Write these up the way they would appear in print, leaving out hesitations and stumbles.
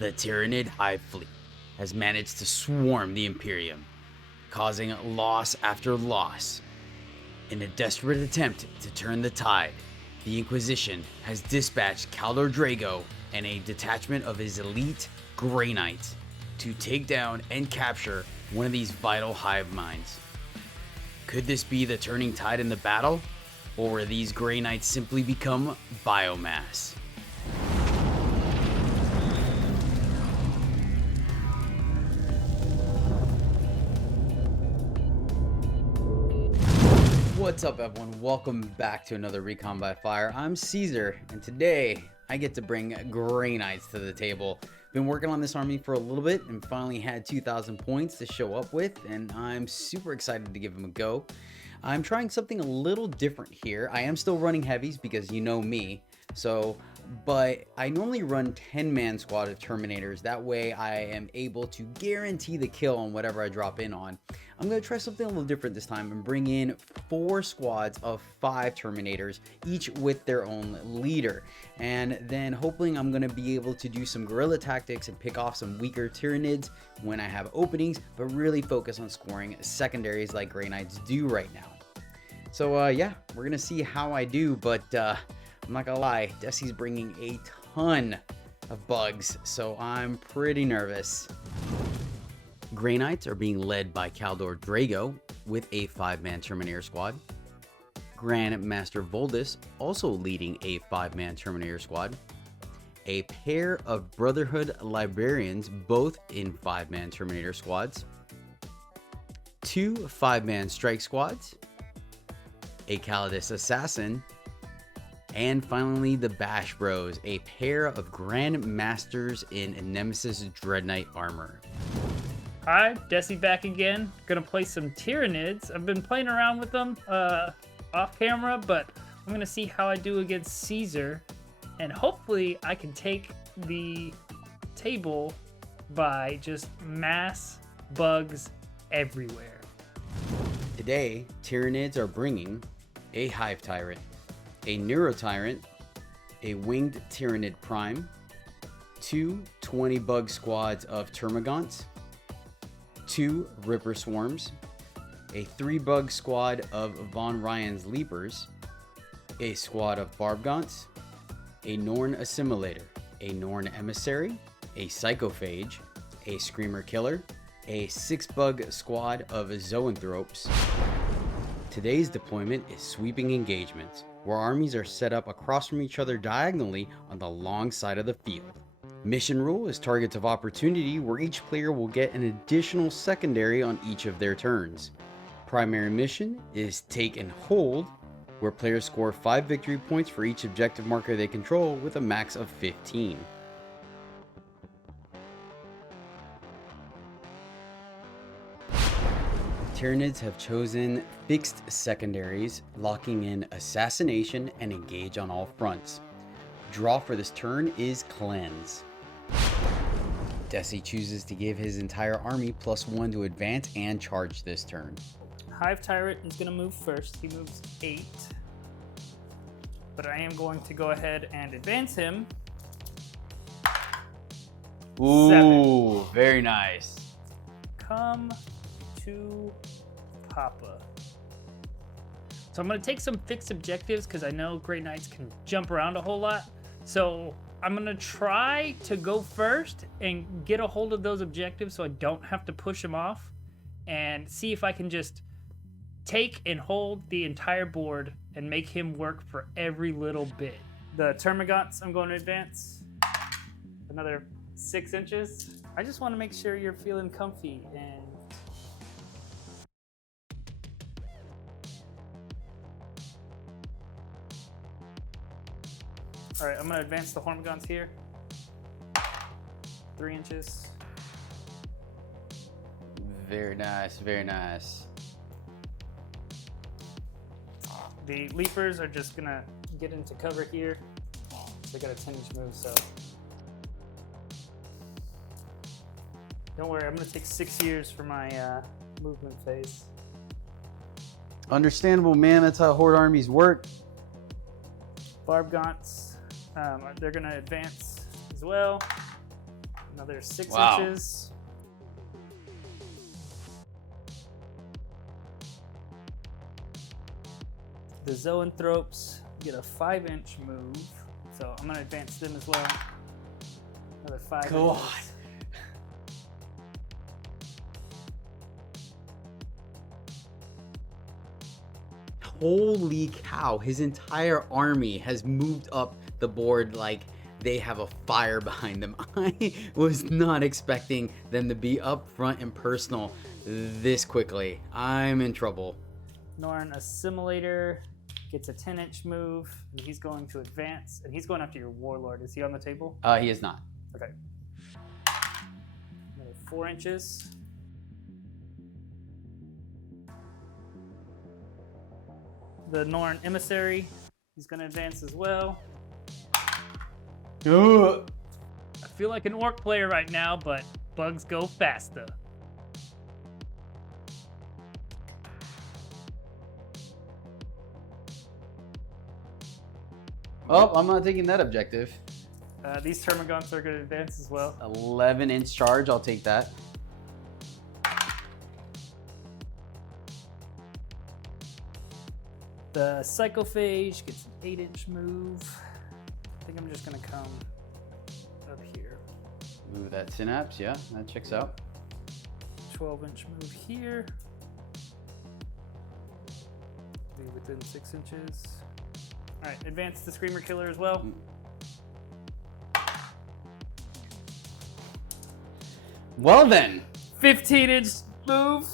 The Tyranid hive fleet has managed to swarm the Imperium, causing loss after loss. In a desperate attempt to turn the tide, the Inquisition has dispatched Caldor Drago and a detachment of his elite Grey Knights to take down and capture one of these vital hive minds. Could this be the turning tide in the battle, or will these Grey Knights simply become biomass? What's up, everyone? Welcome back to another Recon by Fire. I'm Caesar, and today I get to bring Grey Knights to the table. Been working on this army for a little bit and finally had 2,000 points to show up with, and I'm super excited to give them a go. I'm trying something a little different here. I am still running heavies because you know me, but I normally run 10-man squad of Terminators. That way I am able to guarantee the kill on whatever I drop in on. I'm going to try something a little different this time and bring in 4 squads of 5 Terminators, each with their own leader. And then hopefully I'm going to be able to do some guerrilla tactics and pick off some weaker Tyranids when I have openings, but really focus on scoring secondaries like Grey Knights do right now. So yeah, we're going to see how I do, but I'm not gonna lie, Desi's bringing a ton of bugs, so I'm pretty nervous. Grey Knights are being led by Caldor Drago with a 5-man Terminator squad. Grand Master Voldus also leading a 5-man Terminator squad. A pair of Brotherhood Librarians, both in 5-man Terminator squads. 2 5-man strike squads. A Calidus Assassin. And finally, the Bash Bros, a pair of Grand Masters in Nemesis Dreadnought armor. Hi, Desi back again. Gonna play some Tyranids. I've been playing around with them off camera, but I'm gonna see how I do against Caesar. And hopefully I can take the table by just mass bugs everywhere. Today, Tyranids are bringing a Hive Tyrant, a Neuro Tyrant, a Winged Tyranid Prime, 2 20-bug squads of Termagants, 2 Ripper Swarms, a 3-bug squad of Von Ryan's Leapers, a squad of Barbgaunts, a Norn Assimilator, a Norn Emissary, a Psychophage, a Screamer Killer, a 6-bug squad of Zoanthropes. Today's deployment is sweeping engagements, where armies are set up across from each other diagonally on the long side of the field. Mission rule is targets of opportunity, where each player will get an additional secondary on each of their turns. Primary mission is take and hold, where players score 5 victory points for each objective marker they control with a max of 15. Tyranids have chosen fixed secondaries, locking in Assassination and Engage on all fronts. Draw for this turn is Cleanse. Desi chooses to give his entire army +1 to advance and charge this turn. Hive Tyrant is gonna move first. He moves 8. But I am going to go ahead and advance him. Ooh, 7. Very nice. Come to Papa. So I'm going to take some fixed objectives because I know Grey Knights can jump around a whole lot. So I'm going to try to go first and get a hold of those objectives so I don't have to push them off, and see if I can just take and hold the entire board and make him work for every little bit. The Termagants I'm going to advance another 6 inches. I just want to make sure you're feeling comfy and all right, I'm gonna advance the Hormagaunts here. 3 inches. Very nice, very nice. The Leapers are just gonna get into cover here. They got a 10-inch move, so. Don't worry, I'm gonna take 6 years for my movement phase. Understandable, man. That's how Horde armies work. Barbgaunts, they're gonna advance as well. Another 6 Wow. inches. The zoanthropes get a 5-inch move, so I'm gonna advance them as well. Another 5 God. inches. Holy cow, his entire army has moved up the board like they have a fire behind them. I was not expecting them to be up front and personal this quickly. I'm in trouble. Norn Assimilator gets a 10-inch move, and he's going to advance, and he's going after your warlord. Is he on the table? He is not. Okay. Another 4 inches. The Norn Emissary, he's going to advance as well. Ugh. I feel like an orc player right now, but bugs go faster. Oh, I'm not taking that objective. These Termagants are going to advance as well. 11-inch charge, I'll take that. The Psychophage gets an 8-inch move. I think I'm just going to come up here. Move that synapse, yeah, that checks out. 12-inch move here. Be within 6 inches. All right, advance the Screamer Killer as well. Well then, 15-inch move.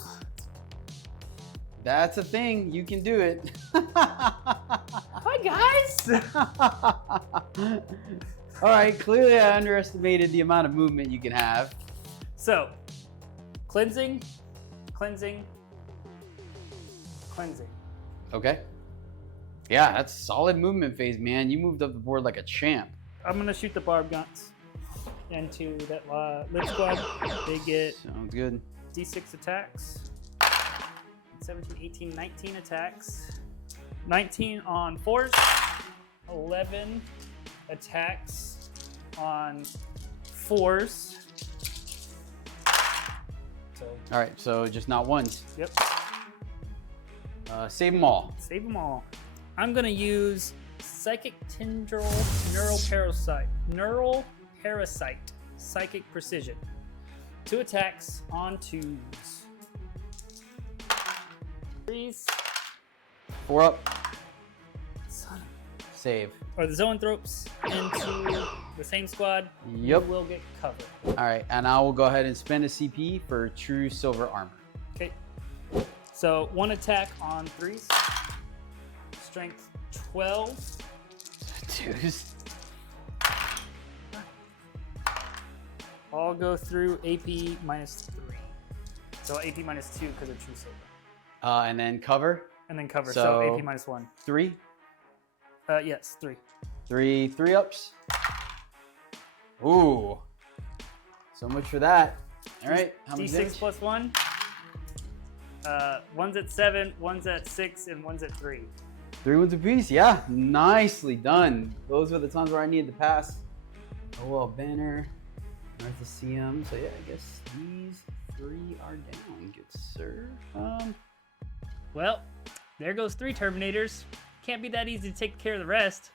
that's a thing. You can do it. Hi, guys. All right, clearly I underestimated the amount of movement you can have. So, cleansing, cleansing, cleansing. Okay. Yeah, that's solid movement phase, man. You moved up the board like a champ. I'm going to shoot the Barb Guns into that Lip Squad. They get Sounds good. D6 attacks. 17, 18, 19 attacks. 19 on 4s. 11 attacks on 4s. So, All right, so just not ones. yep. Save them all. Save them all. I'm going to use Psychic Tendril Neural Parasite, Psychic Precision. 2 attacks on 2s. 3s. 4 up. Son Save. or the Zoanthropes into the same squad. Yep. You will get covered. All right, and I will go ahead and spend a CP for true silver armor. Okay. So 1 attack on 3s. Strength 12. Dude. All go through AP minus 3. So AP minus 2 because of true silver. And then cover. And then cover. So- So AP minus 1. 3. Yes, 3. 3 ups. Ooh. So much for that. All right. How much D6 damage? plus 1. One's at 7, one's at 6, and one's at 3. 3 wounds apiece. Yeah. Nicely done. Those were the times where I needed to pass. Oh, well, banner. North of CM. So, yeah, I guess these 3 are down. Good sir. Well, there goes 3 Terminators. Can't be that easy to take care of the rest.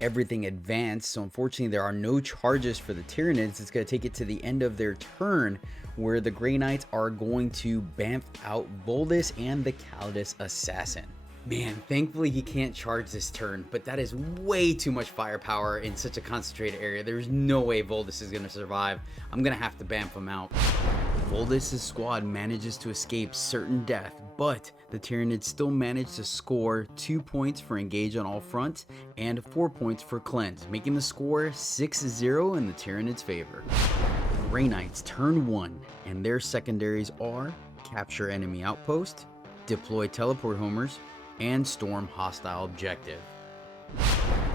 Everything advanced, so unfortunately there are no charges for the Tyranids. It's going to take it to the end of their turn, where the Grey Knights are going to bamf out Voldus and the Calidus Assassin. Man, thankfully he can't charge this turn, but that is way too much firepower in such a concentrated area. There's no way Voldus is going to survive. I'm going to have to bamf him out. Voldus' squad manages to escape certain death, but the Tyranids still manage to score 2 points for engage on all fronts and 4 points for cleanse, making the score 6-0 in the Tyranids' favor. Grey Knights turn 1, and their secondaries are capture enemy outpost, deploy teleport homers, and storm hostile objective.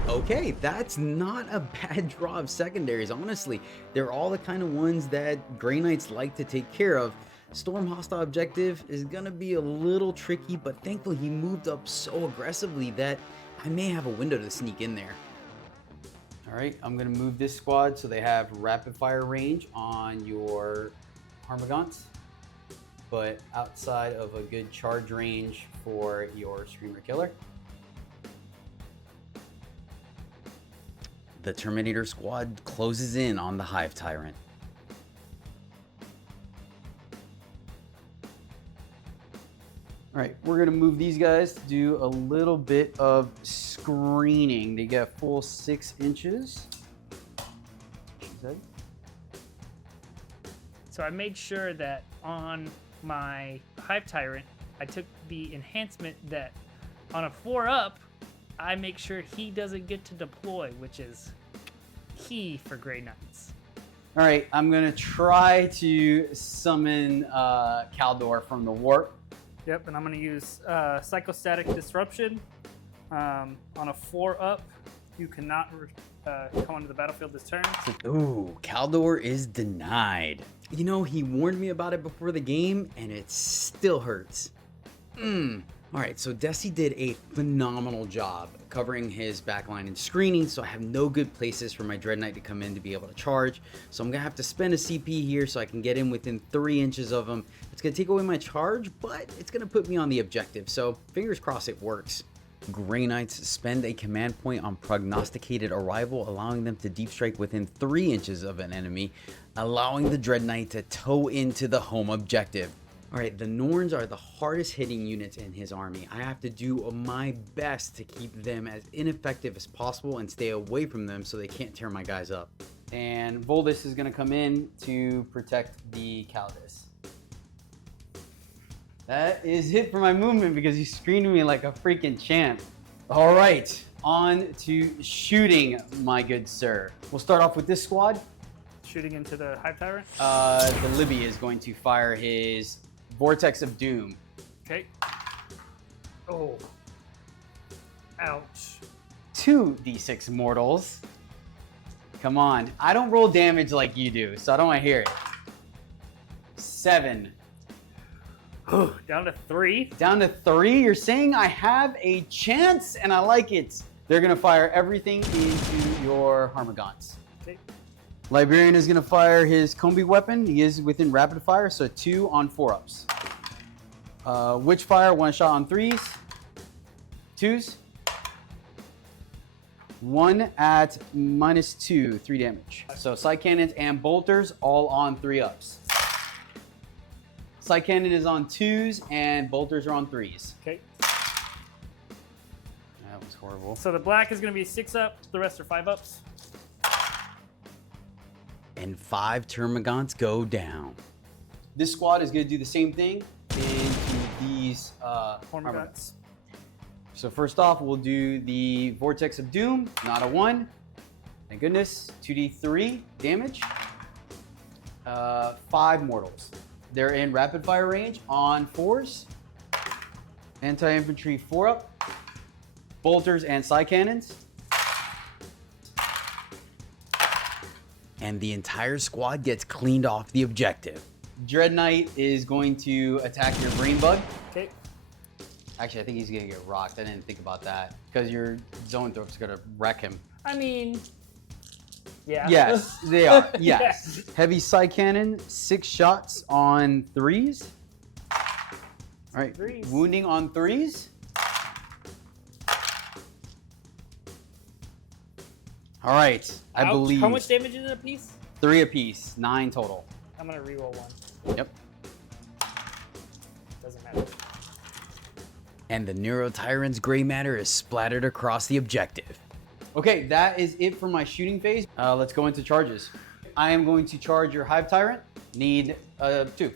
Okay, that's not a bad draw of secondaries, honestly. They're all the kind of ones that Grey Knights like to take care of. Storm hostile objective is gonna be a little tricky, but thankfully he moved up so aggressively that I may have a window to sneak in there. All right, I'm gonna move this squad so they have rapid fire range on your Harmagants, but outside of a good charge range for your Screamer Killer. The Terminator squad closes in on the Hive Tyrant. All right, we're gonna move these guys to do a little bit of screening. They get a full 6 inches. So I made sure that on my Hive Tyrant, I took the enhancement that on a 4-up, I make sure he doesn't get to deploy, which is key for Grey Knights. All right, I'm gonna try to summon Kaldor from the warp. Yep, and I'm going to use Psychostatic Disruption. On a 4-up, you cannot come onto the battlefield this turn. Ooh, Kaldor is denied. You know, he warned me about it before the game, and it still hurts. All right, so Desi did a phenomenal job covering his backline and screening, so I have no good places for my Dread Knight to come in to be able to charge. So I'm gonna have to spend a CP here so I can get in within 3 inches of him. It's gonna take away my charge, but it's gonna put me on the objective, so fingers crossed it works. Grey Knights spend a command point on prognosticated arrival, allowing them to deep strike within 3 inches of an enemy, allowing the Dread Knight to tow into the home objective. All right, the Norns are the hardest hitting units in his army. I have to do my best to keep them as ineffective as possible and stay away from them so they can't tear my guys up. And Voldis is gonna come in to protect the Kaldis. That is it for my movement because he screened me like a freaking champ. All right, on to shooting, my good sir. We'll start off with this squad. Shooting into the Hive Tyrant. The Libby is going to fire his Vortex of Doom. Okay. Oh. Ouch. 2d6 mortals. Come on. I don't roll damage like you do, so I don't want to hear it. 7. Down to 3. Down to 3? You're saying I have a chance, and I like it. They're going to fire everything into your Harmagants. Okay. Liberian is going to fire his Combi weapon. He is within rapid fire, so 2 on 4-ups. Witchfire, 1 shot on 3s. 2s. 1 at -2, 3 damage. So side cannons and bolters all on 3-ups. Side cannon is on 2s and bolters are on 3s. Okay. That was horrible. So the black is going to be 6-up. The rest are 5-ups. And 5 Termagants go down. This squad is going to do the same thing into these Harmagants. So first off, we'll do the Vortex of Doom, not a 1. Thank goodness. 2d3 damage. 5 mortals. They're in rapid fire range on 4s. Anti-infantry 4-up. Bolters and side cannons. And the entire squad gets cleaned off the objective. Dread Knight is going to attack your Brain Bug. Okay. Actually, I think he's gonna get rocked. I didn't think about that because your Zoanthrope's gonna wreck him. I mean, yeah. Yes, they are. Yes. Heavy side cannon, 6 shots on 3s. All right. 3s. Wounding on 3s. All right. I Ouch. believe. How much damage is it a piece? 3 apiece, 9 total. I'm gonna reroll 1. Yep. Doesn't matter. And the Neurotyrant's gray matter is splattered across the objective. Okay, that is it for my shooting phase. Let's go into charges. I am going to charge your Hive Tyrant. Need 2.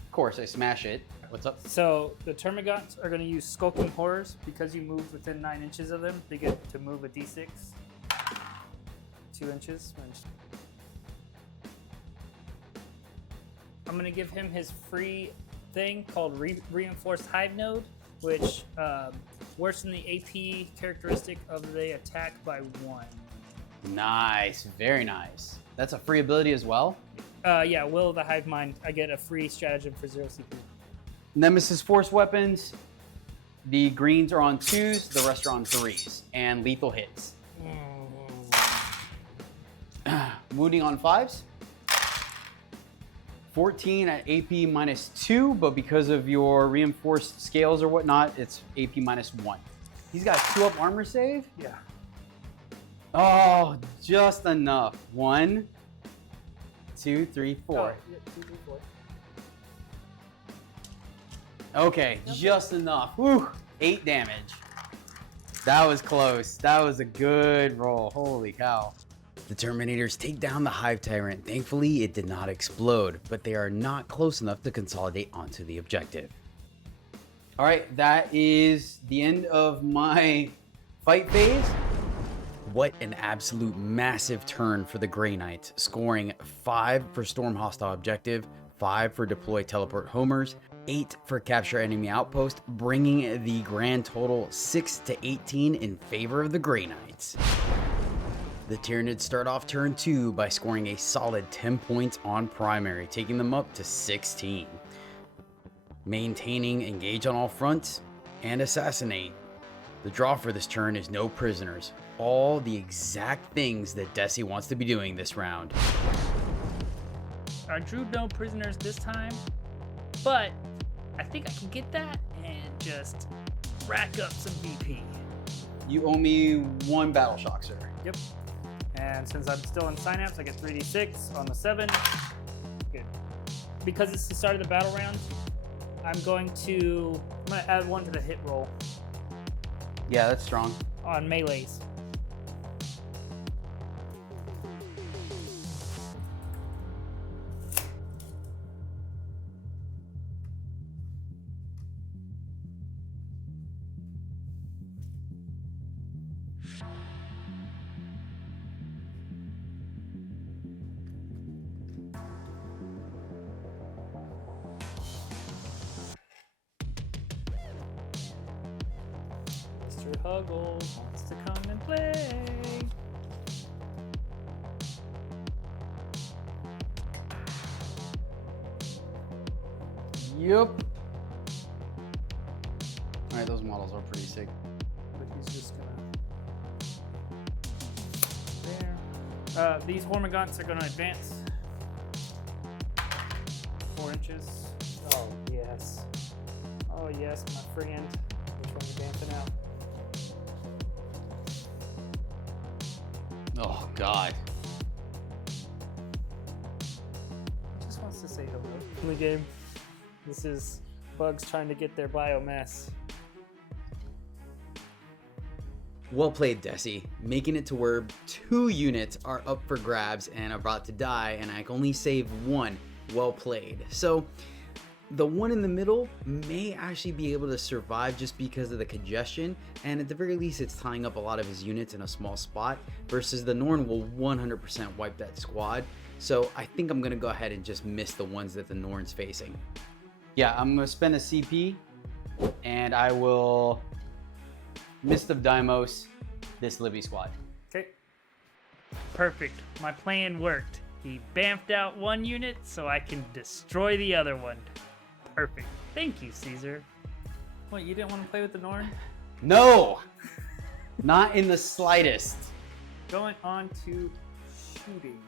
Of course, I smash it. What's up? So the Termagants are going to use Skulking Horrors. Because you move within 9 inches of them, they get to move a d6. 2 inches. I'm going to give him his free thing called Reinforced Hive Node, which worsen the AP characteristic of the attack by 1. Nice, very nice. That's a free ability as well. Yeah, Will of the Hive Mind. I get a free stratagem for 0 CP. Nemesis Force Weapons. The greens are on 2s, the rest are on 3s, and lethal hits. Wounding on 5s. 14 at AP -2, but because of your reinforced scales or whatnot, it's AP -1. He's got 2-up armor save? Yeah. Oh, just enough. 1, 2, 3, 4. Oh, yeah, 2, 3, 4. Okay, just enough. Whew, 8 damage. That was close. That was a good roll. Holy cow. The Terminators take down the Hive Tyrant. Thankfully, it did not explode, but they are not close enough to consolidate onto the objective. All right, that is the end of my fight phase. What an absolute massive turn for the Grey Knights, scoring 5 for storm hostile objective, 5 for deploy teleport homers, 8 for capture enemy outpost, bringing the grand total 6 to 18 in favor of the Grey Knights. The Tyranids start off turn 2 by scoring a solid 10 points on primary, taking them up to 16. Maintaining engage on all fronts and assassinate. The draw for this turn is no prisoners, all the exact things that Desi wants to be doing this round. I drew no prisoners this time, but I think I can get that and just rack up some VP. You owe me 1 battle shock, sir. Yep. And since I'm still in Synapse, I get 3d6 on the 7. Good. Because it's the start of the battle round, I'm going to add 1 to the hit roll Yeah, that's strong. on melees. Mr. Huggle wants to come and play. Yep. Alright, those models are pretty sick. But he's just gonna. There. These Hormagaunts are gonna advance 4 inches. Oh yes. Oh yes, my friend. Which one's advancing out? Oh, God. Just wants to say hello in the game. This is bugs trying to get their biomass. Well played, Desi. Making it to where 2 units are up for grabs and about to die, and I can only save 1. Well played. So, the one in the middle may actually be able to survive just because of the congestion, and at the very least it's tying up a lot of his units in a small spot, versus the Norn will 100% wipe that squad. So I think I'm going to go ahead and just miss the ones that the Norn's facing. Yeah, I'm going to spend a CP, and I will Mist of Deimos this Libby squad. Okay. Perfect. My plan worked. He bamfed out 1 unit so I can destroy the other one. Perfect. Thank you, Caesar. What, you didn't want to play with the Norn? No! Not in the slightest. Going on to shooting.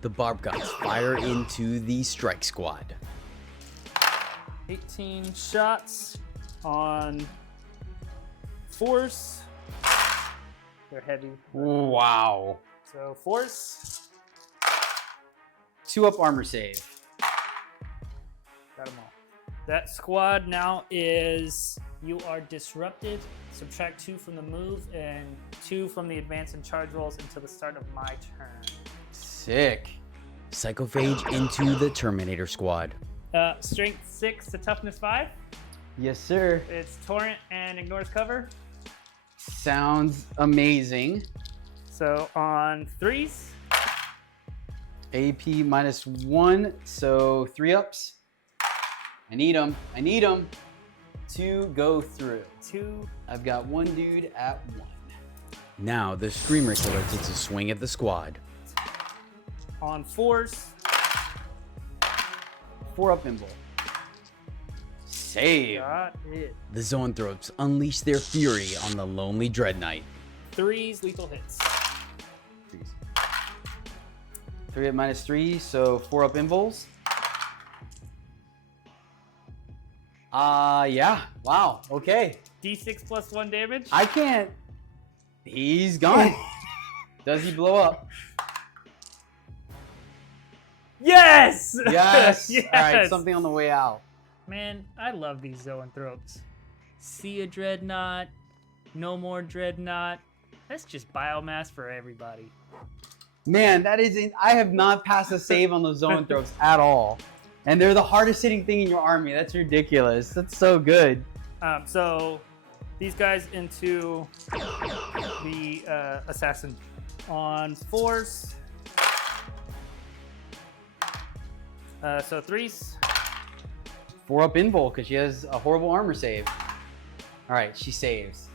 The Barb Guns fire into the strike squad. 18 shots on force. They're heavy. Wow. So force. 2-up armor save. Got them all. That squad now is, you are disrupted. Subtract 2 from the move and 2 from the advance and charge rolls until the start of my turn. Sick. Psychophage into the Terminator squad. Strength 6 to toughness 5. Yes, sir. It's torrent and ignores cover. Sounds amazing. So on 3s. AP -1, so 3-ups. I need them. I need them to go through. 2. I've got 1 dude at 1. Now the Screamer Killer takes a swing at the squad. On 4s. 4-up Imble. Save. Got it. The Zoanthropes unleash their fury on the lonely Dread Knight. 3s lethal hits. 3 at -3, so 4 up invols. Yeah. Wow. Okay. D6 plus 1 damage. I can't. He's gone. Does he blow up? Yes! Yes. Yes! All right. Something on the way out. Man, I love these Zoanthropes. See a Dreadnought. No more Dreadnought. That's just biomass for everybody. Man, that isn't. I have not passed a save on those Zoanthropes at all. And they're the hardest hitting thing in your army. That's ridiculous. That's so good. So these guys into the assassin on 4s. So 3s. 4 up invul because she has a horrible armor save. All right, she saves.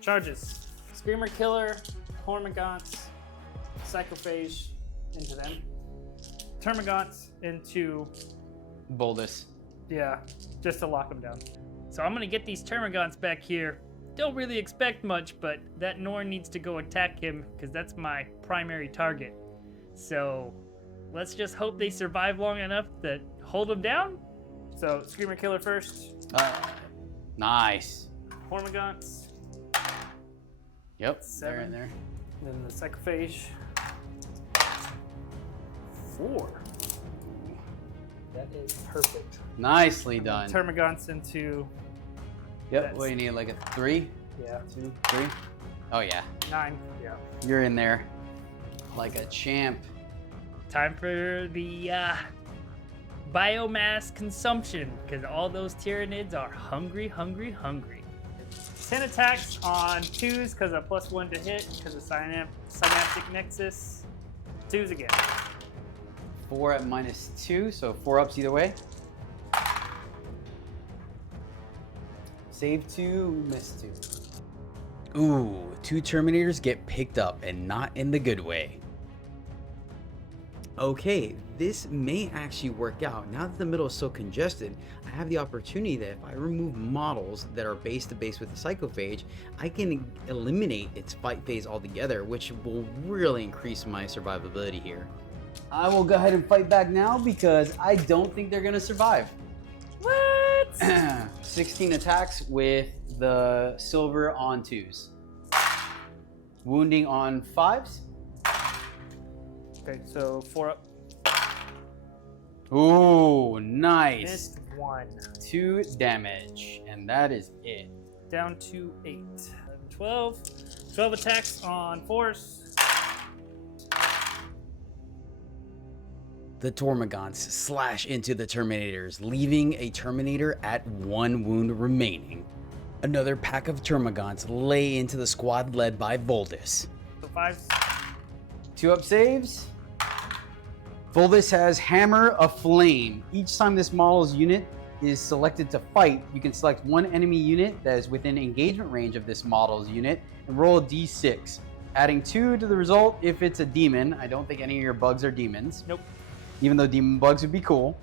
Charges. Screamer Killer, Hormagaunts, Psychophage into them. Termagants into, Boldus. yeah, just to lock them down. So I'm gonna get these Termagants back here. Don't really expect much, but that Norn needs to go attack him because that's my primary target. So let's just hope they survive long enough to hold him down. So Screamer Killer first. Nice. Hormagaunts. Yep. 7. They're in there. Then the Psychophage. 4. That is perfect. Nicely done. Termagants into, Yep. What do you need? Like a 3? yeah, 2, 3? Oh yeah. 9. Yeah. You're in there. Like a champ. Time for the biomass consumption because all those Tyranids are hungry, hungry, hungry. 10 attacks on 2s because of +1 to hit because of synaptic nexus. 2s again. 4 at -2, so 4 ups either way. Save 2, miss 2. Ooh, 2 Terminators get picked up and not in the good way. Okay, this may actually work out. Now that the middle is so congested, I have the opportunity that if I remove models that are base to base with the Psychophage, I can eliminate its fight phase altogether, which will really increase my survivability here. I will go ahead and fight back now because I don't think they're gonna survive. What? 16 attacks with the silver on 2s. Wounding on 5s. Okay, so 4 up. Ooh, nice. Missed 1. 2 damage, and that is it. Down to 8. 12. 12 attacks on 4s. The Tormagants slash into the Terminators, leaving a Terminator at 1 wound remaining. Another pack of Termagants lay into the squad led by Voldus. So 5s. 2 up saves. Voldus has Hammer of Flame. Each time this model's unit is selected to fight, you can select one enemy unit that is within engagement range of this model's unit and roll a d6, adding 2 to the result if it's a demon. I don't think any of your bugs are demons. Nope. Even though demon bugs would be cool.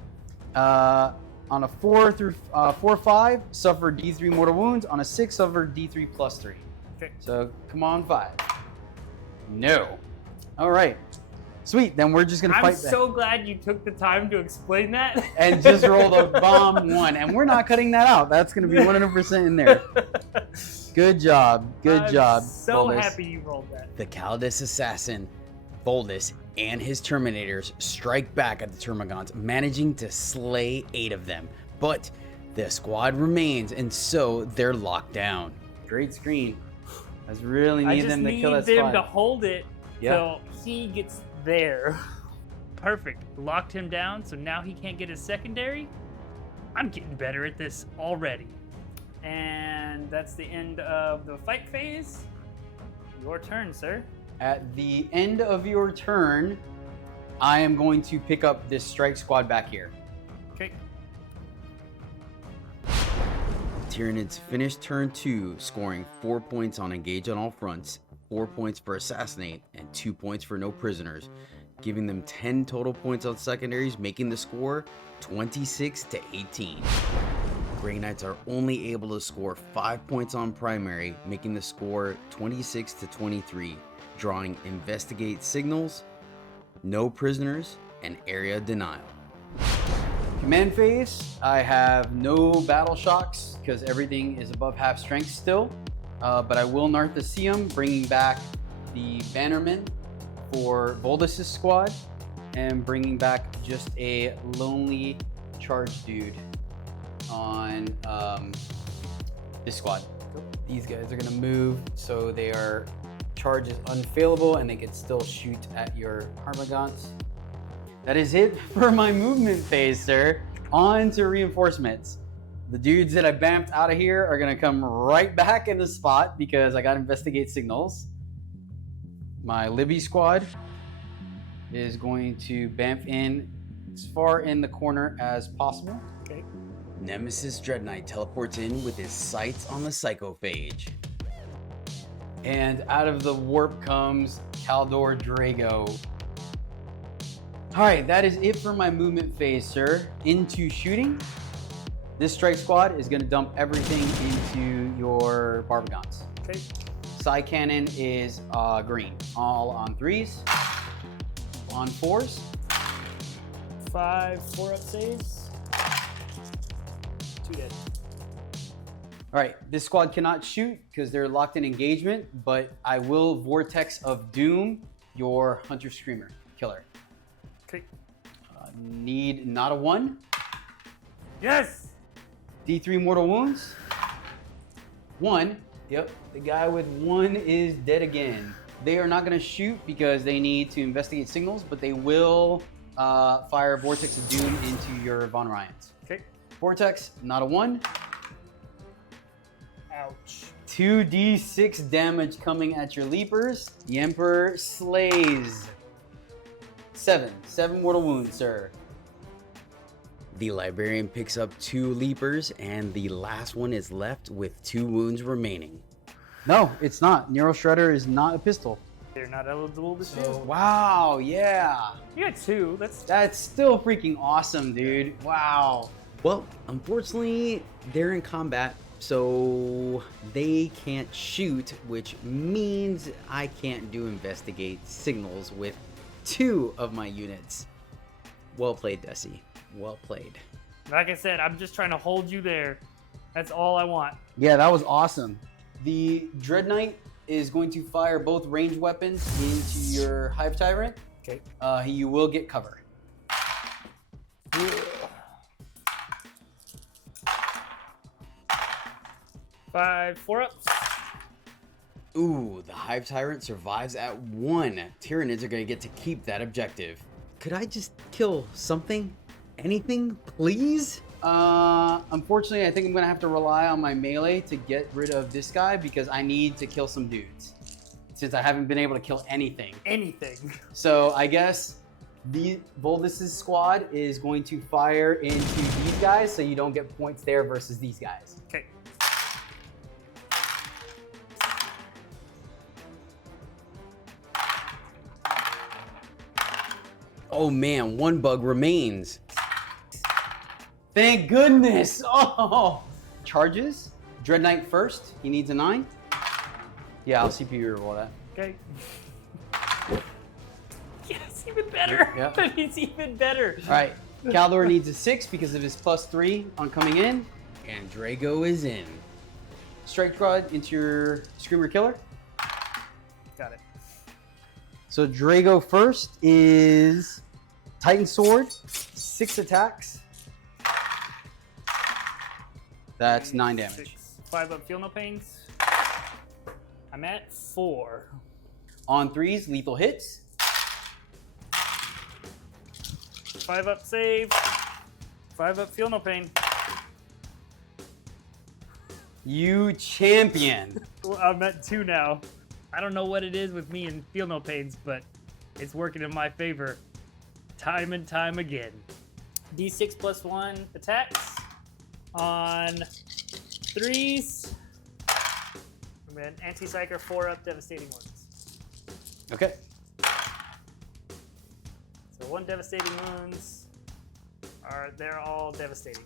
On a 4 through 4-5, suffer D3 mortal wounds. On a 6, suffer D3 plus 3. Okay. So come on, 5. No. All right. Sweet. Then we're just gonna fight. I'm so glad you took the time to explain that. And just roll the bomb 1, and we're not cutting that out. That's gonna be 100% in there. Good job. Good job. So Voldus. happy you rolled that. The Caldus assassin, Voldus, and his Terminators strike back at the Termagants, managing to slay 8 of them. But the squad remains, and so they're locked down. Great screen. I just really need them to kill that I just need them to squad. hold it Yeah. till he gets there. Perfect. Locked him down, so now he can't get his secondary. I'm getting better at this already. And that's the end of the fight phase. Your turn, sir. At the end of your turn, I am going to pick up this strike squad back here. Okay. Tyranids finished turn 2, scoring 4 points on engage on all fronts, 4 points for assassinate, and 2 points for no prisoners, giving them 10 total points on secondaries, making the score 26-18. Grey Knights are only able to score 5 points on primary, making the score 26 to 23, drawing investigate signals, no prisoners, and area denial. Command phase, I have no battle shocks because everything is above half strength still, but I will Narthasium, bringing back the Bannermen for Voldus' squad, and bringing back just a lonely charge dude on this squad. These guys are gonna move, so their charge is unfailable and they can still shoot at your Harmagants. That is it for my movement phase, sir. On to reinforcements. The dudes that I bamped out of here are gonna come right back in the spot because I got investigate signals. My Libby squad is going to bamf in as far in the corner as possible. Okay. Nemesis Dread Knight teleports in with his sights on the Psychophage. And out of the warp comes Kaldor Drago. All right, that is it for my movement phase, sir. Into shooting. This strike squad is gonna dump everything into your Barbagons. Okay. Side cannon is green. All on 3s. On 4s. 5 4-up saves. 2 dead. All right, this squad cannot shoot because they're locked in engagement, but I will Vortex of Doom your Hunter Screamer killer. Okay. Need not a 1. Yes! D3 mortal wounds. 1. Yep, the guy with 1 is dead again. They are not going to shoot because they need to investigate signals, but they will fire Vortex of Doom into your Von Ryans. Okay. Vortex, not a 1. Ouch. 2d6 damage coming at your leapers. The Emperor slays. 7 mortal wounds, sir. The Librarian picks up 2 leapers, and the last one is left with 2 wounds remaining. No, it's not. Neural Shredder is not a pistol. They're not eligible to shoot. So, wow, yeah. You got 2. That's still freaking awesome, dude. Wow. Well, unfortunately, they're in combat, so they can't shoot, which means I can't do investigate signals with 2 of my units. Well played, Desi. Well played. Like I said, I'm just trying to hold you there. That's all I want. Yeah, that was awesome. The Dread Knight is going to fire both ranged weapons into your Hive Tyrant. Okay. You will get cover. 5 4-ups. Ooh, the Hive Tyrant survives at 1. Tyranids are going to get to keep that objective. Could I just kill something? Anything, please? Unfortunately, I think I'm going to have to rely on my melee to get rid of this guy because I need to kill some dudes. Since I haven't been able to kill anything. So I guess the Voldus' squad is going to fire into these guys so you don't get points there versus these guys. Okay. Oh man, 1 bug remains. Thank goodness. Oh, charges. Dread Knight first. He needs a 9. Yeah, I'll CPU reroll that. Okay. Yes, even better. Yep. It's even better. All right. Kaldor needs a 6 because of his +3 on coming in. And Drago is in. Strike Squad into your Screamer Killer. Got it. So Drago first is Titan Sword, 6 attacks. That's 9 damage. 5-up, feel no pains. I'm at 4. On 3s, lethal hits. 5-up save. 5-up, feel no pain. You champion. Well, I'm at 2 now. I don't know what it is with me and feel no pains, but it's working in my favor time and time again. D6 plus 1 attacks on 3s. And then anti-psyker 4-up devastating wounds. Okay. So 1 devastating wounds they're all devastating.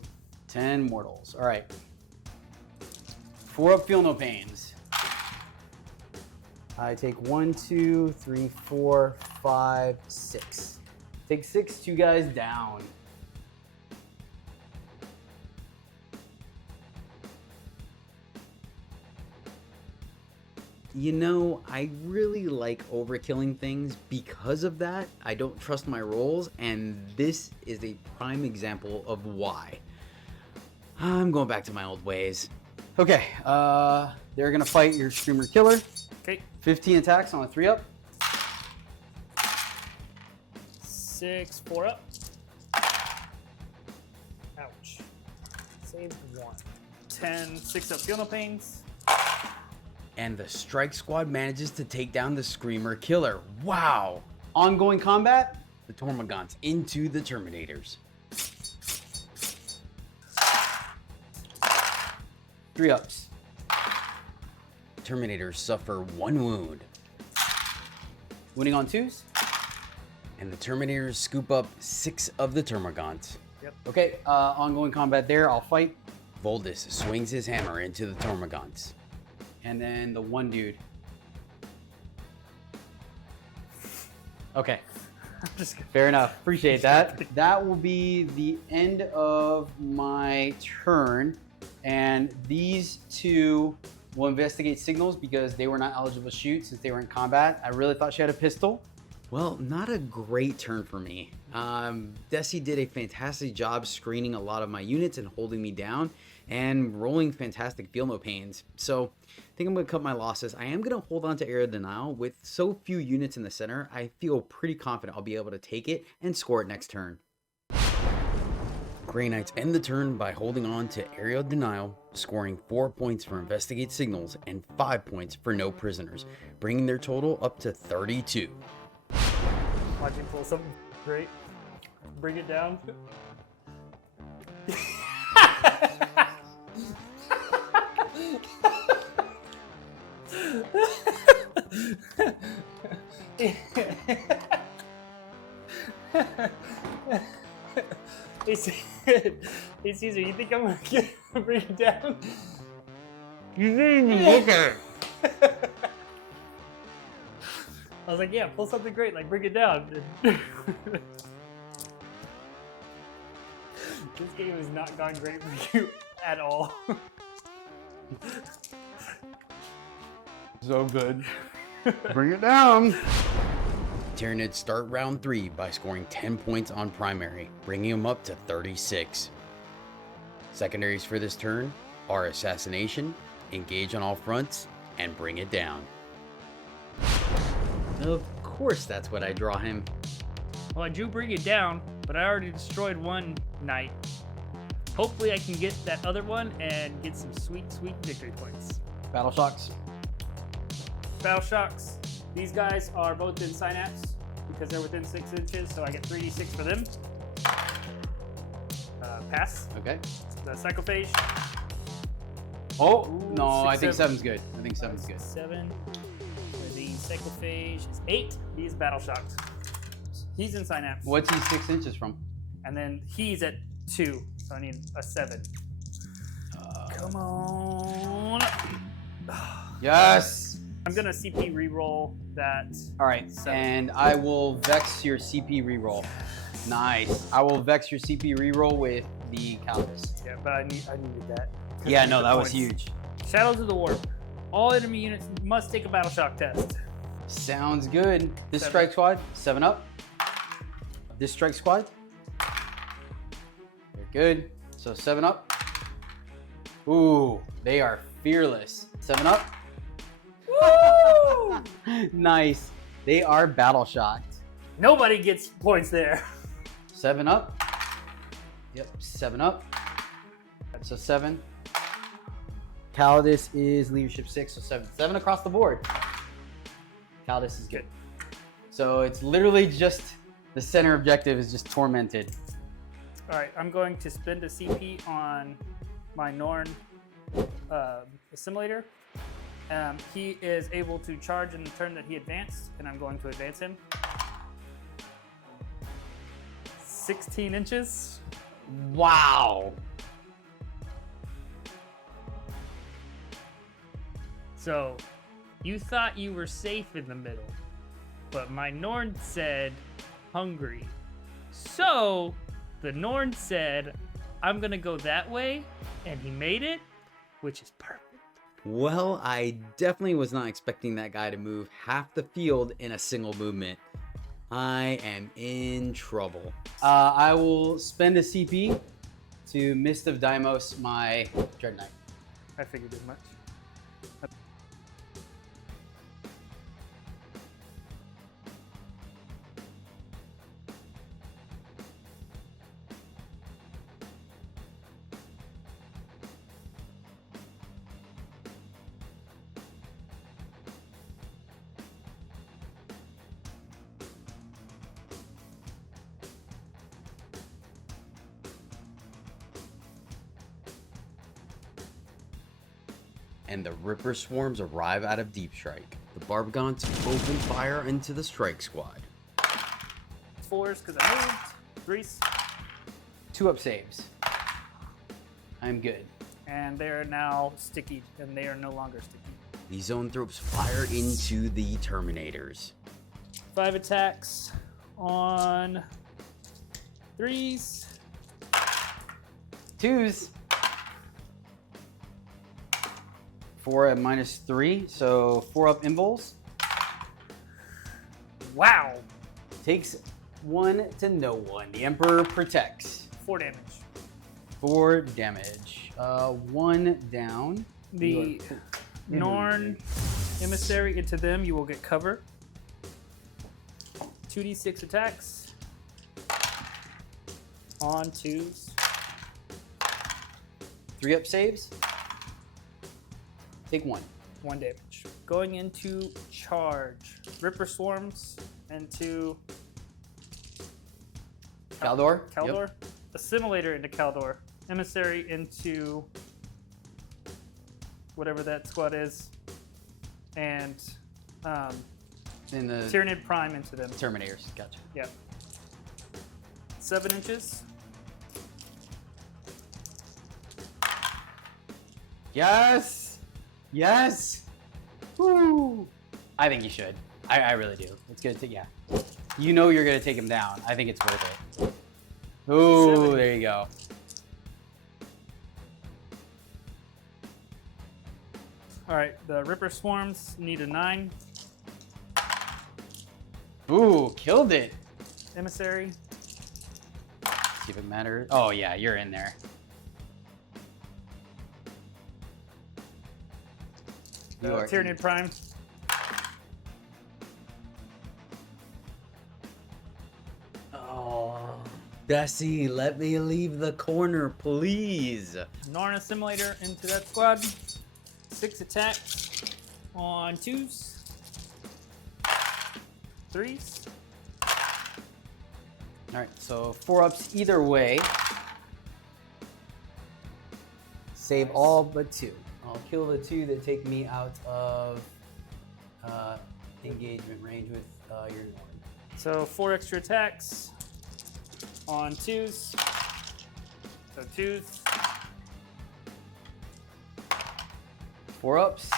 10 mortals. All right. 4 up, feel no pains. I take 1, 2, 3, 4, 5, 6. Take 6, 2 guys down. You know, I really like overkilling things. Because of that, I don't trust my rolls, and this is a prime example of why. I'm going back to my old ways. Okay, they're gonna fight your Screamer Killer. Okay. 15 attacks on a 3 up. 6, 4 up. Ouch. Save 1. 10, 6 up, feel no pains. And the Strike Squad manages to take down the Screamer Killer. Wow! Ongoing combat, the Tormagants into the Terminators. 3 ups. Terminators suffer 1 wound. Winning on 2s. And the Terminators scoop up 6 of the Termagants. Yep. Okay, ongoing combat there. I'll fight. Voldus swings his hammer into the Tormagants. And then the one dude. Okay. Fair enough. Appreciate that. That will be the end of my turn. And these 2 will investigate signals because they were not eligible to shoot since they were in combat. I really thought she had a pistol. Well, not a great turn for me. Desi did a fantastic job screening a lot of my units and holding me down and rolling fantastic feel no pains. So I think I'm going to cut my losses. I am going to hold on to Area of Denial. With so few units in the center, I feel pretty confident I'll be able to take it and score it next turn. Grey Knights end the turn by holding on to Area of Denial, scoring 4 points for Investigate Signals and 5 points for No Prisoners, bringing their total up to 32. Watch him pull something great. Bring it down. He said, "Hey Caesar, you think I'm gonna bring it down?" You didn't even look at it. I was like, "Yeah, pull something great, like bring it down." This game has not gone great for you at all. So good. Bring it down. Tyranids start round 3 by scoring 10 points on primary, bringing them up to 36. Secondaries for this turn are Assassination, Engage on all fronts, and Bring it down. Of course that's what I draw him. Well, I do bring it down, but I already destroyed one knight. Hopefully I can get that other one and get some sweet, sweet victory points. Battle Shocks. Battle Shocks. These guys are both in Synapse because they're within 6 inches, so I get 3d6 for them. Pass. Okay. The Psychophage. Oh, Ooh, no, 6, I think 7. 7's good. I think 7's good. 7. The Psychophage is 8. He's Battle Shocked. He's in Synapse. What's he 6 inches from? And then he's at 2, so I need a 7. Come on. Yes! I'm gonna CP reroll that. All right, 7. and I will vex your CP reroll. Nice. I will vex your CP reroll with the Calibus. Yeah, but I needed that. Yeah, no, that was Points. huge. Shadows of the Warp. All enemy units must take a Battle Shock test. Sounds good. This 7. Strike Squad, 7 up. This Strike Squad. They're good. So 7 up. Ooh, they are fearless. 7 up. Woo! Nice. They are Battle Shocked. Nobody gets points there. 7 up. Yep, 7 up. So 7. Calidus is leadership 6, so 7. 7 across the board. Calidus is good. So it's literally just the center objective is just tormented. All right, I'm going to spend a CP on my Norn assimilator. He is able to charge in the turn that he advanced, and I'm going to advance him. 16 inches. Wow. So, you thought you were safe in the middle, but my Norn said hungry. So, the Norn said, I'm gonna go that way, and he made it, which is perfect. Well, I definitely was not expecting that guy to move half the field in a single movement. I am in trouble. I will spend a CP to Mist of Deimos my Dread Knight. I figured as much. And the Ripper Swarms arrive out of Deep Strike. The Barbagons open fire into the Strike Squad. 4s because I moved. 3s. 2-up saves. I'm good. And they're now sticky, and they are no longer sticky. The Zoanthropes fire into the Terminators. 5 attacks on 3s. 2s. 4 at -3, so 4-up invuls. Wow. Takes 1 to no 1. The Emperor protects. 4 damage. 4 damage. 1 down. The Norn emissary into them, you will get cover. 2d6 attacks on 2s. 3-up saves. Take 1. 1 damage. Going into charge. Ripper Swarms into Kaldor. Kaldor. Yep. Assimilator into Kaldor. Emissary into whatever that squad is. And In the Tyranid Prime into them. Terminators. Gotcha. Yep. 7 inches. Yes! Yes! Woo! I think you should. I really do. It's gonna take, yeah. You know you're gonna take him down. I think it's worth it. Ooh, 7. there you go. Alright, the Ripper Swarms need a 9. Ooh, killed it. Emissary. See if it matters. Oh yeah, you're in there. You are Tyranid Prime. Oh, Bessie, let me leave the corner, please. Norn Assimilator into that squad. 6 attacks on 2s. 3s. All right, so 4-ups either way. Save all but 2. I'll kill the 2 that take me out of engagement range with your Norn. So 4 extra attacks on 2s. So 2s. 4-ups.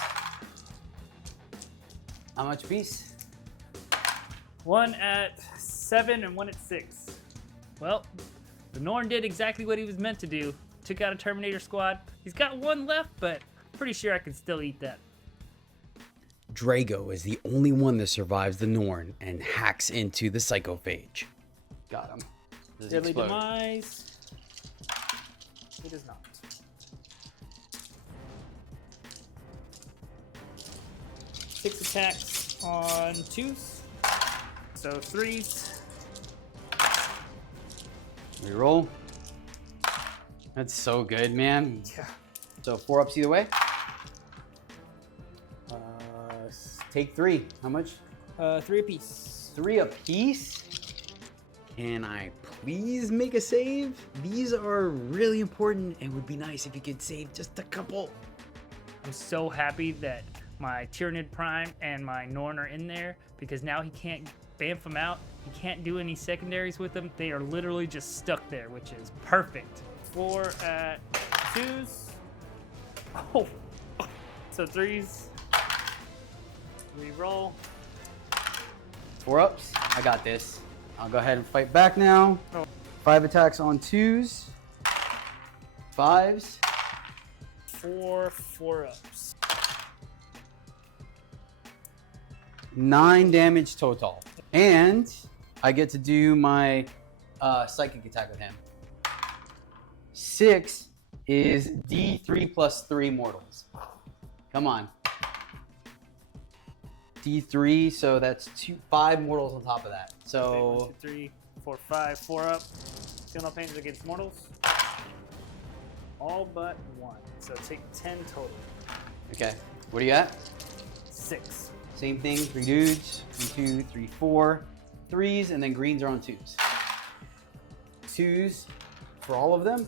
How much piece? 1 at 7 and 1 at 6. Well, the Norn did exactly what he was meant to do. Took out a Terminator squad. He's got 1 left, but pretty sure I can still eat that. Drago is the only one that survives the Norn and hacks into the Psychophage. Got him. Does it Deadly explode? Demise. It is not. Six attacks on 2s. So 3s. Reroll. That's so good, man. Yeah. So 4-ups either way. Take 3. How much? 3 apiece. 3 apiece. Can I please make a save? These are really important and would be nice if you could save just a couple. I'm so happy that my Tyranid Prime and my Norn are in there because now he can't bamf them out. He can't do any secondaries with them. They are literally just stuck there, which is perfect. 4 at 2s. Oh, so 3s. Reroll. 4 ups. I got this. I'll go ahead and fight back now. Oh. 5 attacks on 2s. 5s. 4 4-ups. 9 damage total. And I get to do my psychic attack with him. 6 is D3 plus 3 mortals. Come on. D3, so that's 5 mortals on top of that. So 1, 2, 3, 4, 5, 4 up. Feel no pains against mortals. All but 1. So take 10 total. okay, what do you got? 6. Same thing, 3 dudes. 1, 2, 3, 4. 3s, and then greens are on 2s. 2s for all of them.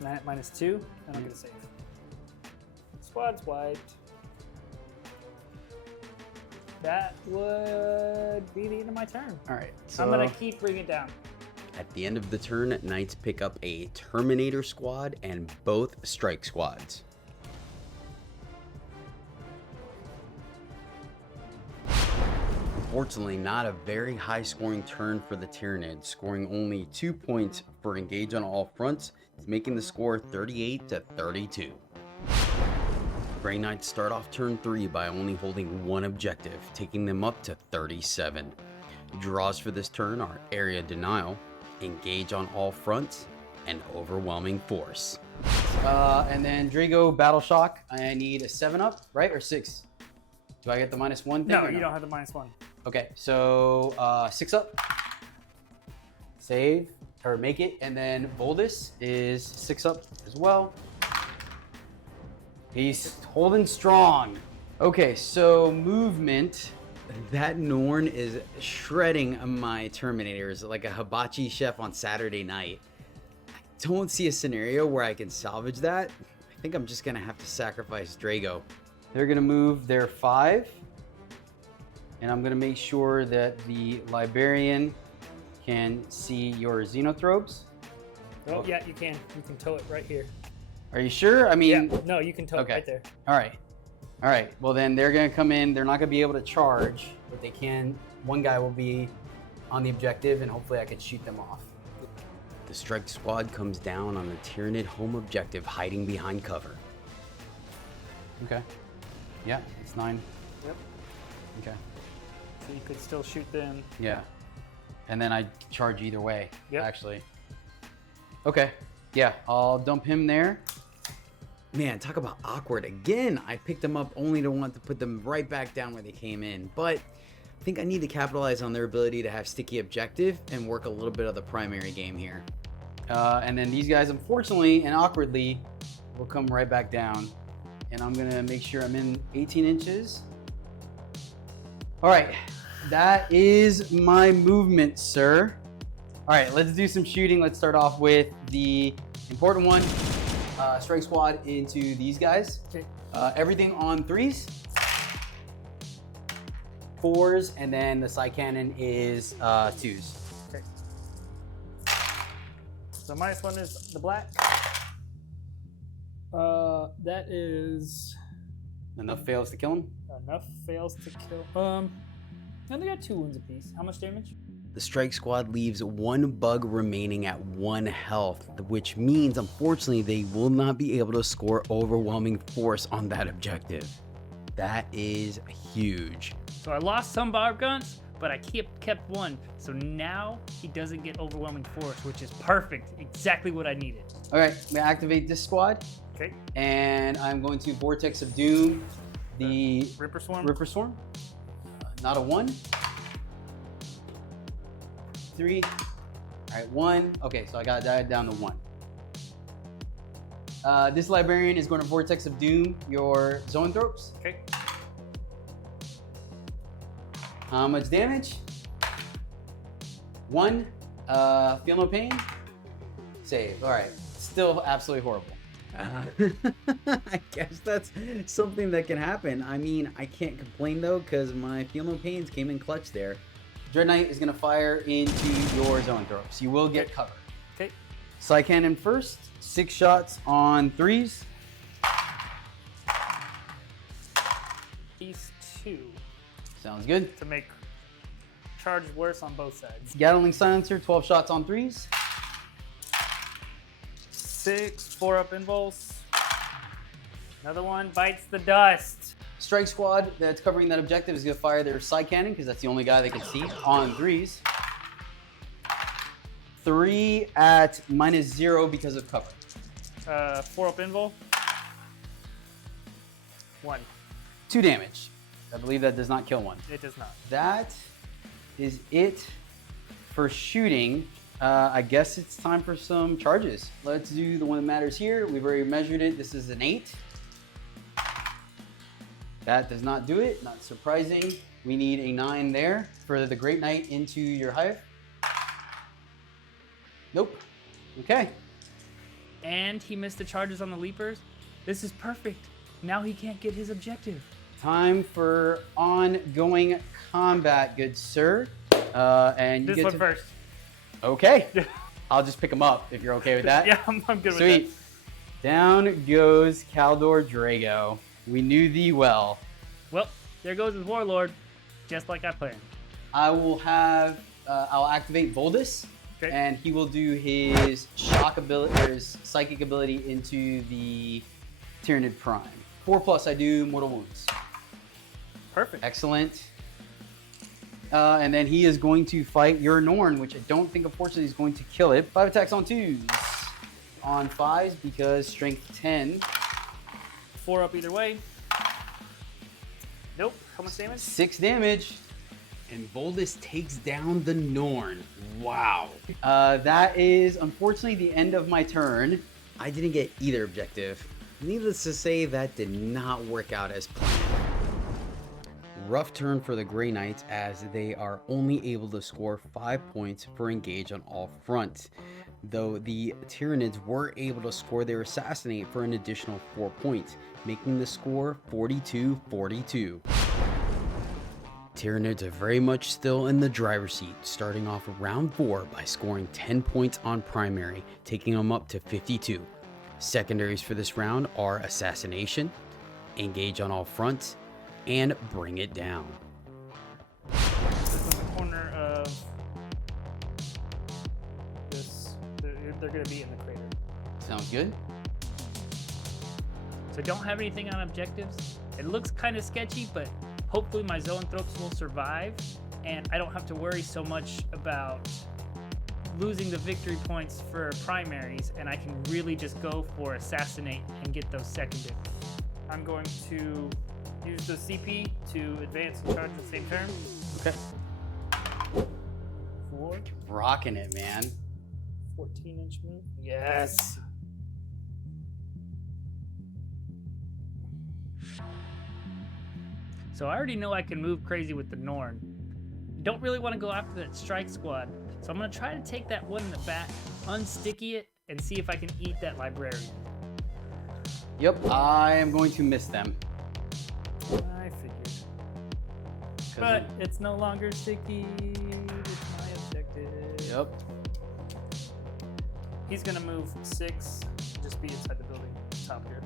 -2, and I'll get a save. Squad's wiped. That would be the end of my turn. All right, so I'm gonna keep bringing it down. at the end of the turn, Knights pick up a Terminator squad and both strike squads. Unfortunately, not a very high scoring turn for the Tyranids, scoring only 2 points for engage on all fronts, making the score 38 to 32. Grey Knights start off turn 3 by only holding 1 objective, taking them up to 37. Draws for this turn are Area Denial, Engage on all fronts, and Overwhelming Force. And then Drago Battle Shock, I need a 7-up, right? Or 6? Do I get the -1 thing? No, you don't have the -1. Okay, so 6-up. Save, or make it, and then Boldus is 6-up as well. He's holding strong. Okay, so movement. That Norn is shredding my Terminators like a hibachi chef on Saturday night. I don't see a scenario where I can salvage that. I think I'm just gonna have to sacrifice Drago. They're gonna move their 5. And I'm gonna make sure that the Librarian can see your Xenothropes. Oh, yeah, you can. You can tow it right here. Are you sure? I mean, Yeah, no, you can tow it right there. All right. All right. Well, then they're going to come in. They're not going to be able to charge, but they can. One guy will be on the objective, and hopefully I can shoot them off. The strike squad comes down on the Tyranid home objective, hiding behind cover. Okay. Yeah, it's 9. Yep. Okay. So you could still shoot them. Yeah. And then I charge either way, Yep. actually. Okay. Yeah, I'll dump him there. Man, talk about awkward. Again, I picked them up only to want to put them right back down where they came in. But I think I need to capitalize on their ability to have sticky objective and work a little bit of the primary game here. And then these guys, unfortunately and awkwardly, will come right back down. And I'm going to make sure I'm in 18 inches. All right, that is my movement, sir. All right, let's do some shooting. Let's start off with the important one. Strike squad into these guys. Okay. Everything on 3s, 4s, and then the side cannon is 2s. Okay. So -1 is the black. That is Enough fails to kill him. enough fails to kill. And they got 2 wounds apiece. How much damage? The strike squad leaves 1 bug remaining at 1 health, which means, unfortunately, they will not be able to score overwhelming force on that objective. That is huge. So I lost some barb guns, but I kept 1. So now he doesn't get overwhelming force, which is perfect. Exactly what I needed. All right, I'm gonna activate this squad, Okay. and I'm going to Vortex of Doom the Ripper Swarm. Ripper Swarm. Not a 1. 3. All right, 1. Okay, so I got that down to 1. This Librarian is going to Vortex of Doom your Zoanthropes. Okay. How much damage? 1. Feel no pain. Save. All right. Still absolutely horrible. I guess that's something that can happen. I mean, I can't complain though, because my Feel No Pains came in clutch there. Dread Knight is going to fire into your Zoanthropes. You will get cover. Okay. Side Cannon first. 6 shots on 3s. 2 Sounds good. to make charge worse on both sides. Gatling silencer, 12 shots on 3s. 6, 4-up involves. Another one bites the dust. Strike squad that's covering that objective is going to fire their side cannon because that's the only guy they can see on 3s. 3 at -0 because of cover. 4-up invul. 1. 2 damage. I believe that does not kill one. It does not. That is it for shooting. I guess it's time for some charges. Let's do the one that matters here. We've already measured it. This is an 8. That does not do it, not surprising. We need a 9 there for the Great Knight into your hive. Nope. Okay. And he missed the charges on the leapers. This is perfect. Now he can't get his objective. Time for ongoing combat, good sir. And you This get one to... first. Okay. I'll just pick them up if you're okay with that. Yeah, I'm good Sweet. with Down goes Kaldor Drago. We knew thee well. that. Well, there goes his warlord, just like I planned. I will have, I'll activate Voldus, Okay. and he will do his shock ability, or his psychic ability into the Tyranid Prime. 4+ I do mortal wounds. Perfect. Excellent. And then he is going to fight your Norn, which I don't think, unfortunately, is going to kill it. 5 attacks on 2s. On 5s because strength 10. 4-up either way. Nope. How much damage? 6 damage. And Voldus takes down the Norn. Wow. That is, unfortunately, the end of my turn. I didn't get either objective. Needless to say, that did not work out as planned. Rough turn for the Grey Knights as they are only able to score 5 points per engage on all fronts. Though the Tyranids were able to score their assassinate for an additional 4 points, making the score 42-42. Tyranids are very much still in the driver's seat, starting off round 4 by scoring 10 points on primary, taking them up to 52. Secondaries for this round are assassination, engage on all fronts, and bring it down. This is the corner of this. They're going to be in the crater. Sounds good. So I don't have anything on objectives. It looks kind of sketchy, but hopefully my zoanthropes will survive, and I don't have to worry so much about losing the victory points for primaries, and I can really just go for assassinate and get those secondary. I'm going to use the CP to advance and charge at the same turn. Okay. 4, Rocking it, man. 14-inch move. Yes. So I already know I can move crazy with the Norn. Don't really want to go after that strike squad, so I'm going to try to take that one in the back, unsticky it, and see if I can eat that librarian. Yep, I am going to miss them. I figured. But it's no longer sticky. It's my objective. Yep. He's going to move 6, just be inside the building, top here.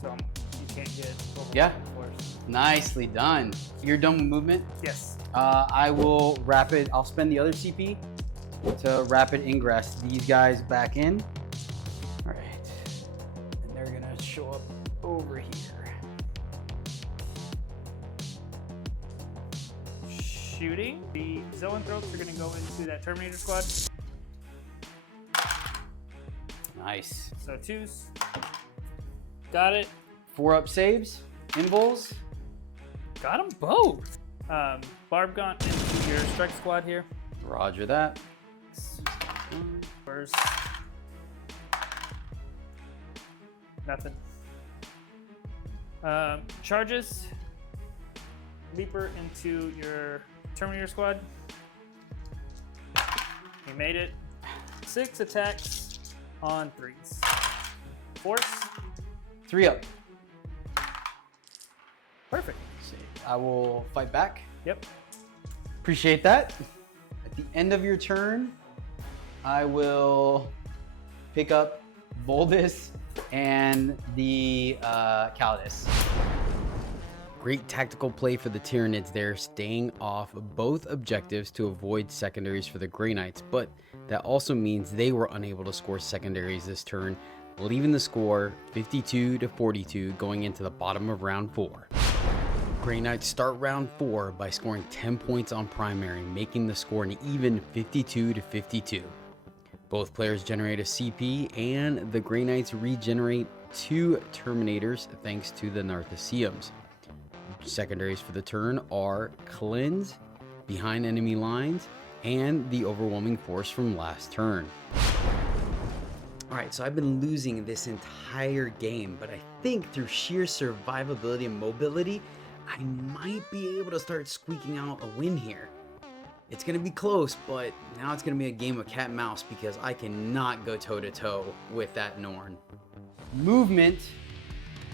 So you can't get over force. Nicely done. You're done with movement? Yes. I will I'll spend the other CP to rapid ingress these guys back in. All right. And they're gonna show up over here. Shooting. The zoanthropes are going to go into that Terminator squad. Nice. So 2s. Got it. 4-up saves, invols. Got them both. Barb Gaunt into your strike squad here. Roger that. First. Nothing. Charges. Leaper into your Terminator squad. He made it. 6 attacks on 3s. Force. 3-up. Perfect. I will fight back. Yep. Appreciate that. At the end of your turn, I will pick up Voldus and the Calidus. Great tactical play for the Tyranids there, staying off both objectives to avoid secondaries for the Grey Knights, but that also means they were unable to score secondaries this turn, leaving the score 52-42 going into the bottom of round 4. Grey Knights start round 4 by scoring 10 points on primary, making the score an even 52-52. Both players generate a CP, and the Grey Knights regenerate 2 Terminators thanks to the Nartheciums. Secondaries for the turn are Cleanse, Behind Enemy Lines, and the Overwhelming Force from last turn. Alright, so I've been losing this entire game, but I think through sheer survivability and mobility, I might be able to start squeaking out a win here. It's going to be close, but now it's going to be a game of cat and mouse because I cannot go toe-to-toe with that Norn. Movement.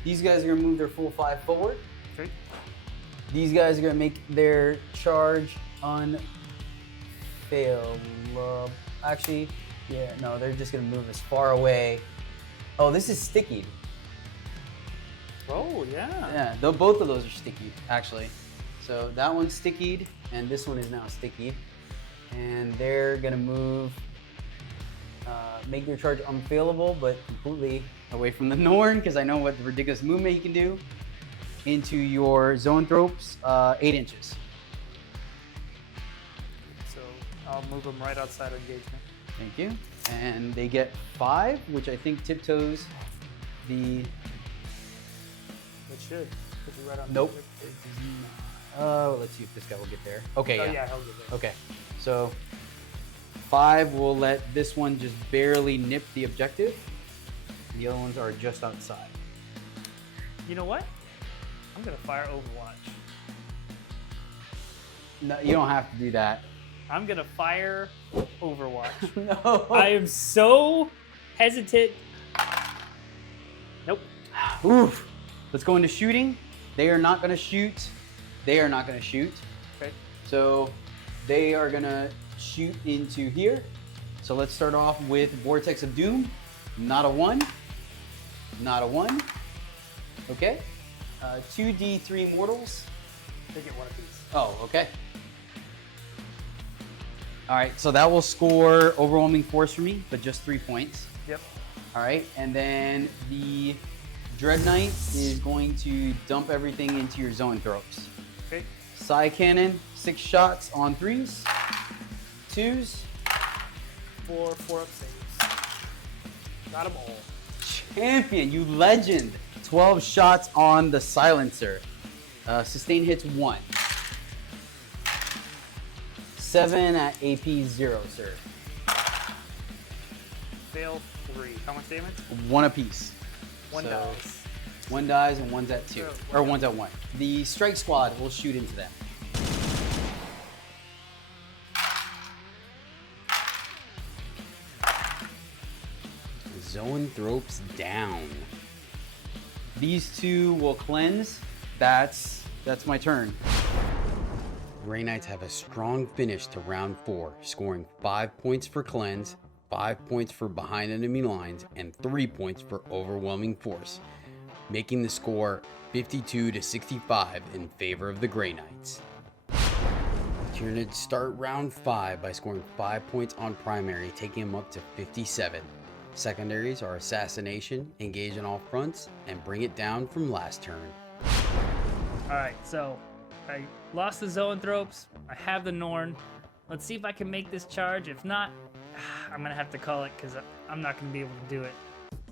These guys are going to move their full 5 forward. Okay. These guys are going to make their charge unfailable. Actually, yeah, no, they're just going to move as far away. Oh, this is sticky. Oh, yeah. Yeah, though both of those are sticky, actually. So that one's stickied, and this one is now stickied. And they're going to move, make their charge unfailable, but completely away from the Norn, because I know what the ridiculous movement he can do. Into your Zoanthropes, 8 inches. So I'll move them right outside of engagement. Thank you. And they get 5, which I think tiptoes the... It should. Put you right on Nope. the Let's see if this guy will get there. Okay, Oh, yeah. yeah, he'll get there. Okay, so 5 will let this one just barely nip the objective. The other ones are just outside. You know what? I'm going to fire Overwatch. No, you don't have to do that. I'm going to fire Overwatch. No. I am so hesitant. Nope. Oof. Let's go into shooting. They are not going to shoot. They are not going to shoot. Okay. So they are going to shoot into here. So let's start off with Vortex of Doom. Not a 1. Not a 1. Okay. 2d3 mortals. They get 1 apiece. Oh, okay. All right, so that will score Overwhelming Force for me, but just 3 points. Yep. All right, and then the Dread Knight is going to dump everything into your Zoanthropes. Okay. Psy Cannon, 6 shots on 3s, 2s. 4 up saves. Got them all. Champion, you legend. 12 shots on the Silencer. Sustain hits 1. 7 at AP 0, sir. Fail 3. How much damage? 1 apiece. 1 So, dies. 1 dies and 1's at 2. Sure, Or one 1's at 1. The Strike Squad will shoot into them. Zoanthropes down. These 2 will cleanse. That's my turn. Grey Knights have a strong finish to round 4, scoring 5 points for cleanse, 5 points for behind enemy lines, and 3 points for overwhelming force, making the score 52-65 in favor of the Grey Knights. Tyranids start round 5 by scoring 5 points on primary, taking them up to 57. Secondaries are Assassination, Engage on all fronts, and Bring It Down from last turn. Alright, so I lost the Zoanthropes. I have the Norn. Let's see if I can make this charge. If not, I'm going to have to call it because I'm not going to be able to do it.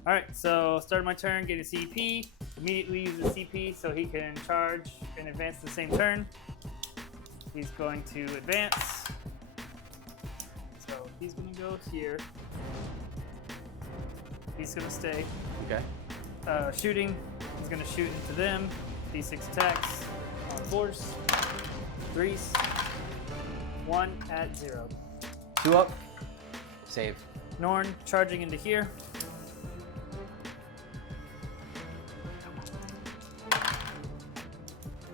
Alright, so start my turn, get a CP. Immediately use the CP so he can charge and advance the same turn. He's going to advance. So he's going to go here. He's going to stay. Okay. Shooting. He's going to shoot into them. D6 attacks on force. 3s. 1 at 0. 2 up. Save. Norn charging into here.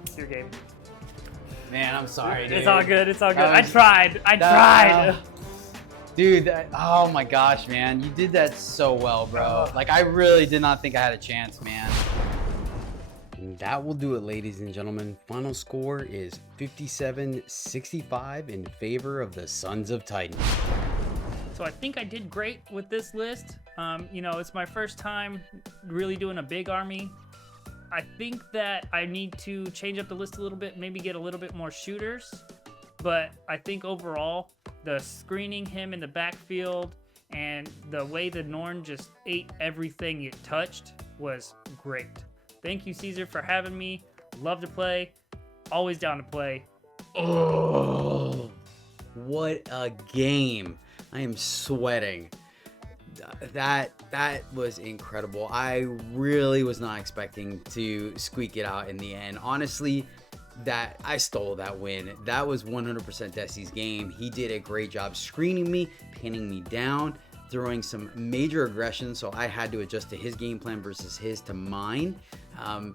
It's your game. Man, I'm sorry, dude. It's all good. It's all good. That I was- tried. I tried. Dude, oh my gosh, man. You did that so well, bro. Like, I really did not think I had a chance, man. And that will do it, ladies and gentlemen. Final score is 57-65 in favor of the Sons of Titan. So I think I did great with this list. You know, it's my first time really doing a big army. I think that I need to change up the list a little bit, maybe get a little bit more shooters. But I think overall, the screening him in the backfield and the way the Norn just ate everything it touched was great. Thank you, Caesar, for having me. Love to play. Always down to play. Oh, what a game. I am sweating. That was incredible. I really was not expecting to squeak it out in the end. Honestly, that I stole that win. That was 100% Desi's game. He did a great job screening me, pinning me down, throwing some major aggression, so I had to adjust to his game plan versus his to mine. I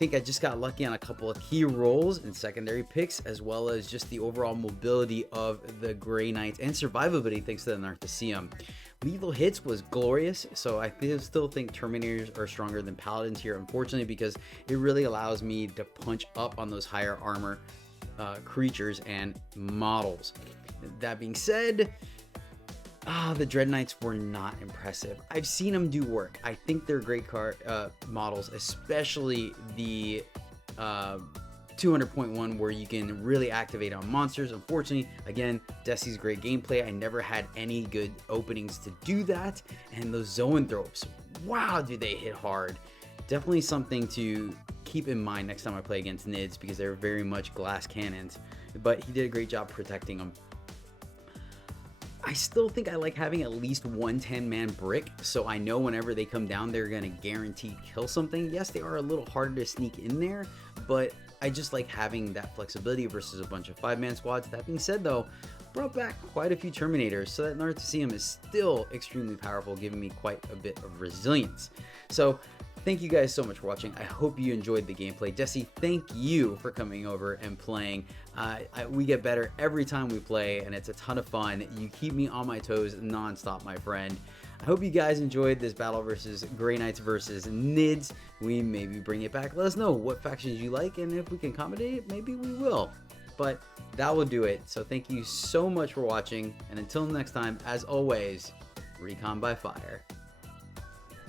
think I just got lucky on a couple of key rolls and secondary picks, as well as just the overall mobility of the Grey Knights and survivability thanks to the Narthecium. Lethal hits was glorious, so I still think Terminators are stronger than Paladins here, unfortunately, because it really allows me to punch up on those higher armor creatures and models. That being said, the Dread Knights were not impressive. I've seen them do work. I think they're great models, especially the 200.1 where you can really activate on monsters. Unfortunately, again, Desi's great gameplay. I never had any good openings to do that. And those Zoanthropes, wow, do they hit hard. Definitely something to keep in mind next time I play against Nids, because they're very much glass cannons. But he did a great job protecting them. I still think I like having at least one 10-man brick, so I know whenever they come down, they're going to guarantee kill something. Yes, they are a little harder to sneak in there, but I just like having that flexibility versus a bunch of 5-man squads. That being said, though, brought back quite a few Terminators, so that Narthecium is still extremely powerful, giving me quite a bit of resilience. So thank you guys so much for watching. I hope you enjoyed the gameplay. Desi, thank you for coming over and playing. We get better every time we play, and it's a ton of fun. You keep me on my toes non-stop, my friend. I hope you guys enjoyed this battle versus Grey Knights versus Nids. We maybe bring it back. Let us know what factions you like, and if we can accommodate it, maybe we will. But that will do it. So thank you so much for watching, and until next time, as always, Recon by Fire.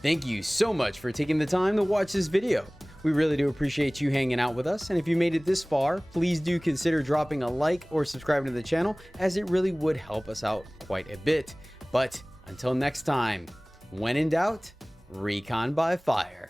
Thank you so much for taking the time to watch this video. We really do appreciate you hanging out with us, and if you made it this far, please do consider dropping a like or subscribing to the channel, as it really would help us out quite a bit. But until next time, when in doubt, Recon by Fire.